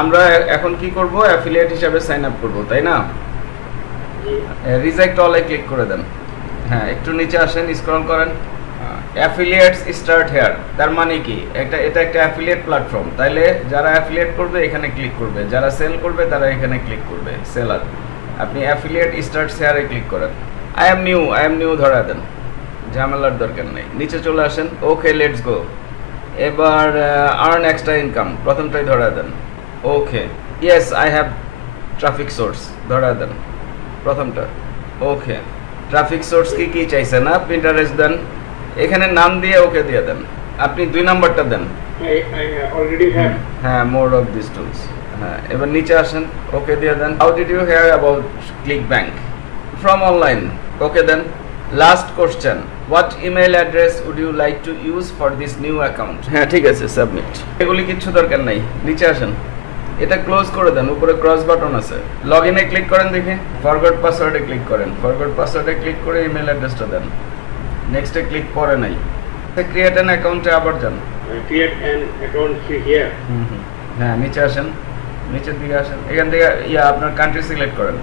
আমরা এখন কি করব, অ্যাফিলিয়েট হিসাবে সাইন আপ করব, তাই না? রিজেক্ট অলে ক্লিক করে দেন। হ্যাঁ, একটু নিচে আসেন, স্ক্রল করেন। অ্যাফিলিয়েটস স্টার্ট হেয়ার, তার মানে কি এটা একটা অ্যাফিলিয়েট প্ল্যাটফর্ম, তাইলে যারা অ্যাফিলিয়েট করবে এখানে ক্লিক করবে, যারা সেল করবে তারা এখানে ক্লিক করবে, সেলার। আপনি অ্যাফিলিয়েট স্টার্টস হেয়ারে ক্লিক করেন। আই এম নিউ ধরা দেন, ঝামেলার দরকার নেই। নিচে চলে আসেন, ওকে লেটস গো। এবার আর্ন এক্সট্রা ইনকাম, প্রথমটাই ধরা দেন। Okay, yes I have traffic source, ধরা দেন প্রথমটা। ওকে, ট্রাফিক সোর্স কি চাইছেন না, পিন্টারেস্ট দেন, এখানে নাম দিয়ে ওকে দিয়ে দেন। আপনি 2 নাম্বারটা দেন। হ্যাঁ, মোর অফ দিস টুলস। হ্যাঁ, এবার নিচে আসেন, ওকে দিয়ে দেন। How did you hear about click bank? From online, okay দেন। Last question, what email address would you like to use for this new account? হ্যাঁ, ঠিক আছে, সাবমিট। এগুলি কিচ্ছু দরকার নাই, নিচে আসেন, এটা ক্লোজ করে দেন, উপরে ক্রস বাটন আছে, লগ ইনে ক্লিক করেন, দেখে ফরগট পাসওয়ার্ডে ক্লিক করেন, ফরগট পাসওয়ার্ডে ক্লিক করে ইমেল অ্যাড্রেসটা দেন, নেক্সটে ক্লিক করে নাই, ক্রিয়েট অ্যান অ্যাকাউন্টে আবার যান, ক্রিয়েট অ্যান অ্যাকাউন্ট হিয়ার। হ্যাঁ, নিচে আসেন, নিচের দিকে আসেন, এখান থেকে আপনার কান্ট্রি সিলেক্ট করেন,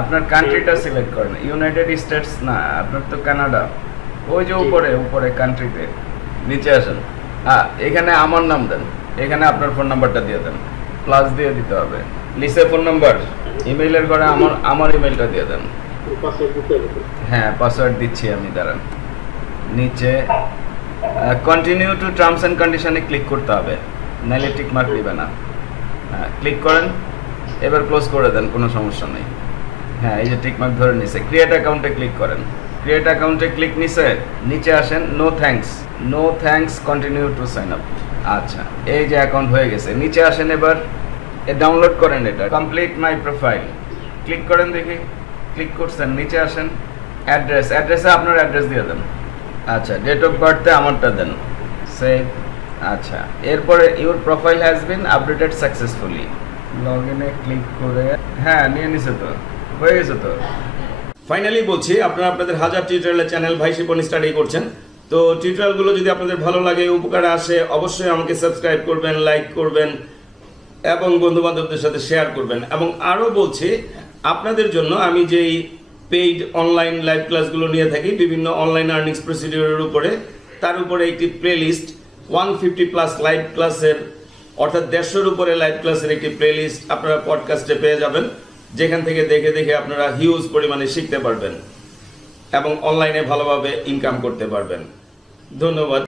আপনার কান্ট্রিটা সিলেক্ট করেন, ইউনাইটেড স্টেটস না, আপনার তো কানাডা, ওই যে উপরে কান্ট্রিতে নিচে আসেন। হ্যাঁ, এখানে আমার নাম দেন, এখানে আপনার ফোন নাম্বারটা দিয়ে দেন, প্লাস দিয়ে দিতে হবে, লিসে ফোন নাম্বার, ইমেইলের ঘরে আমার ইমেইলটা দিয়ে দেন। হ্যাঁ, পাসওয়ার্ড দিচ্ছি আমি, দাঁড়ান। নিচে কন্টিনিউ টু টার্মস অ্যান্ড কন্ডিশনে ক্লিক করতে হবে, নাইলে টিক মার্ক দিবে না। হ্যাঁ, ক্লিক করেন, এবার ক্লোজ করে দেন, কোনো সমস্যা নেই। হ্যাঁ, এই যে টিক মার্ক ধরে নিছে, ক্রিয়েট অ্যাকাউন্টে ক্লিক করেন, ক্রিয়েট অ্যাকাউন্টে ক্লিক নিচে আসেন, no thanks continue to sign up. আচ্ছা, এই যে অ্যাকাউন্ট হয়ে গেছে। নিচে আসেন, এবার ডাউনলোড করেন, এটা কমপ্লিট মাই প্রোফাইল, ক্লিক করেন, দেখি ক্লিক করছেন। নিচে আসেন, অ্যাড্রেসে আপনার অ্যাড্রেস দিয়ে দেন। আচ্ছা, ডেট অফ বার্থে আমারটা দেন, সেভ। আচ্ছা, এরপরে your profile has been updated successfully, log ইনে ক্লিক করে, হ্যাঁ, নিয়ে নিছে তো, হয়ে গেছে তো। ফাইনালি বলছি, আপনারা আপনাদের হাজার টিউটোরিয়ালের চ্যানেল ভাই শিপন স্টাডি করছেন, তো টিউটোরিয়ালগুলো যদি আপনাদের ভালো লাগে, উপকারে আসে, অবশ্যই আমাকে সাবস্ক্রাইব করবেন, লাইক করবেন এবং বন্ধুবান্ধবদের সাথে শেয়ার করবেন। এবং আরও বলছি, আপনাদের জন্য আমি যেই পেইড অনলাইন লাইভ ক্লাসগুলো নিয়ে থাকি বিভিন্ন অনলাইন আর্নিংস প্রসিডিওরের উপরে, তার উপরে একটি প্লেলিস্ট 150+ লাইভ ক্লাসের, অর্থাৎ 150-এর উপরে লাইভ ক্লাসের একটি প্লেলিস্ট আপনারা পডকাস্টে পেয়ে যাবেন, যেখান থেকে দেখে আপনারা হিউজ পরিমাণে শিখতে পারবেন এবং অনলাইনে ভালোভাবে ইনকাম করতে পারবেন। ধন্যবাদ।